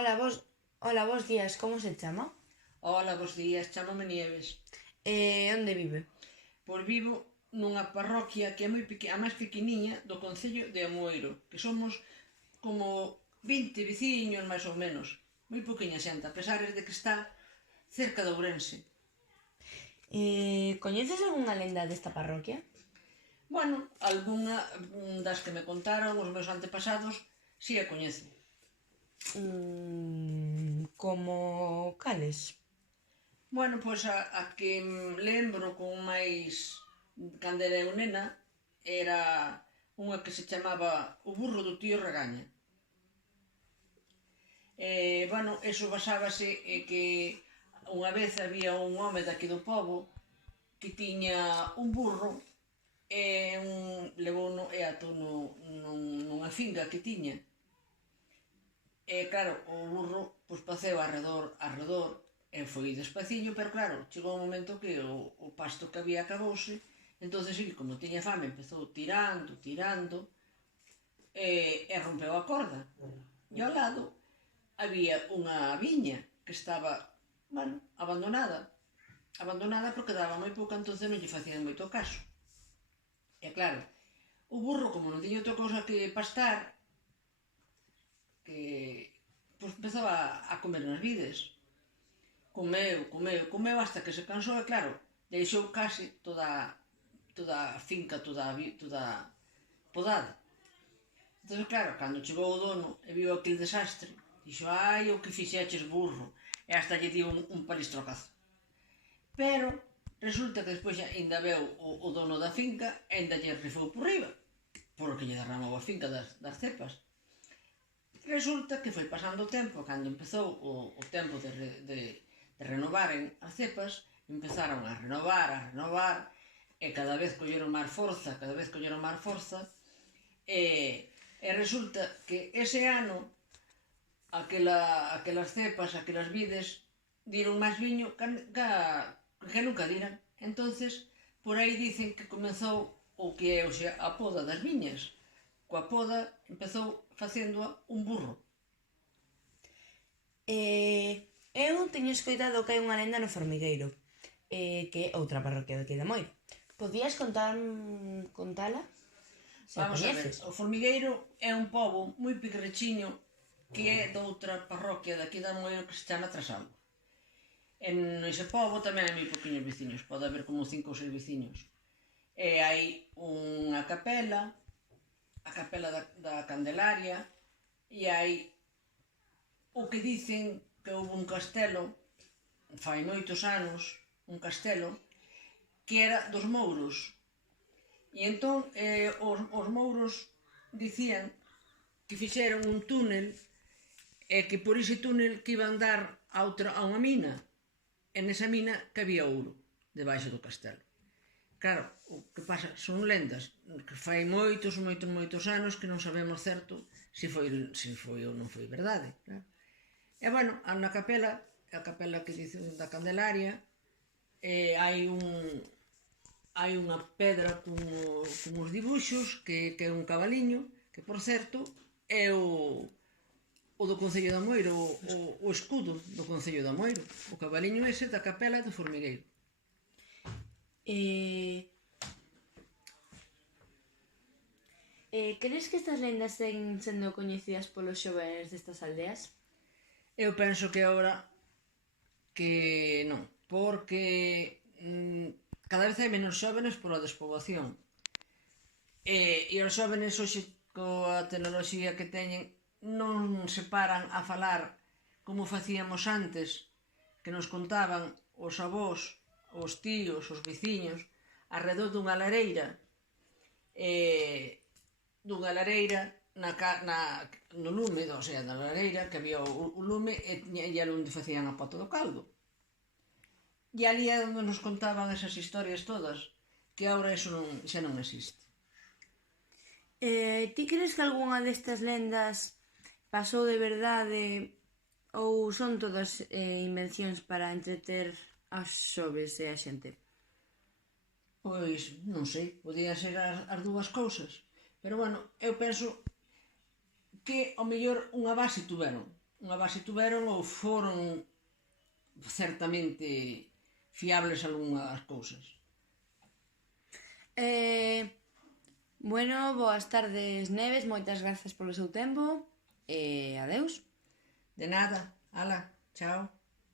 Hola, bos días, como se chama? Ola, bos días, chámame Nieves. Onde vive? Pois vivo nunha parroquia que é a máis pequeniña do concello de Amoeiro, que somos como 20 veciños, máis ou menos. Moi poquinha xente, a pesar de que está cerca de Ourense. Coñeces algunha lenda desta parroquia? Bueno, algunha das que me contaron os meus antepasados, si a coñezo. Como cales? Bueno, pois a que lembro con máis cando era eu nena era unha que se chamaba O burro do tío Regaña. Bueno, eso basábase en que unha vez había un home daqui do pobo que tiña un burro e levouno e atou nunha finga que tiña. E claro, o burro pois paseu arredor e foi despaciño, pero claro, chegou un momento que o pasto que había acabouse, entonces ele, como tiña fame, empezou tirando, e rompeu a corda. E ao lado había unha viña que estaba, bueno, abandonada porque daba moi pouco, entonces non lle facían moito caso. E claro, o burro, como non tiña outra cousa que pastar, que pois empezou a comer nas vides. Comeu hasta que se cansou e claro, deixou case toda a finca, toda podada. Entón, claro, cando chegou o dono e viu aquele desastre, dixo, ai, o que fixeches, burro, e hasta lle dio un palistrocazo. Pero resulta que despois ainda veu o dono da finca e ainda lle rifou por riba, porque lle derramou a finca das cepas. Resulta que foi pasando o tempo, cando empezou o tempo de renovaren as cepas, empezaron a renovar, e cada vez colleron máis forza, e resulta que ese ano aquelas cepas, aquelas vides, diron máis viño que nunca diran. Entonces, por aí dicen que comezou o que é hoxe a poda das viñas. Coa poda empezou facéndoa un burro. Eu teño escoitado que hai unha lenda no Formigueiro, que é outra parroquia daqui de Moiro. Podías contala? Se a Vamos a ver, coñeces. o Formigueiro é un pobo moi pequerechiño que é doutra parroquia daqui da Moeiro que se chama Trasalgo. En ese pobo tamén hai moi poquinhos veciños, pode haber como 5 ou 6 veciños. E hai unha capela, a capela da Candelaria, e hai o que dicen que houve un castelo, fai moitos anos, un castelo, que era dos mouros. E entón os mouros dicían que fixeron un túnel e que por ese túnel que iban dar a unha mina, e nesa mina que había ouro debaixo do castelo. Claro, o que pasa son lendas que fai moitos anos que non sabemos certo se foi ou non foi verdade, claro. E bueno, na capela, a capela que dice da Candelaria, hai unha pedra con uns dibuxos que é un cabaliño, que por certo é o do Concello de Amoeiro, o escudo do Concello de Amoeiro, o cabaliño ese da capela do Formigueiro. Crees que estas lendas seguen sendo coñecidas polos xovenes destas aldeas? Eu penso que agora que non, porque cada vez hai menos xóvenes pola despoboación. E os xóvenes hoxe coa tecnoloxía que teñen non se paran a falar como facíamos antes, que nos contaban os avós, os tíos, os veciños, arredor dunha lareira, no lume, o sea, na lareira, que había o lume e era onde facían a pota do caldo. E ali é onde nos contaban esas historias todas, que agora eso xa non existe. Ti crees que algunha destas lendas pasou de verdade ou son todas invencións para entreter aos xoves e a xente? Pois, non sei, podían ser as dúas cousas. Pero, bueno, eu penso que, ao mellor, unha base tuveron. unha base tuveron ou foron certamente fiables algunhas cousas. Bueno, boas tardes, Neves, moitas grazas polo seu tempo e adeus. De nada, ala, chao.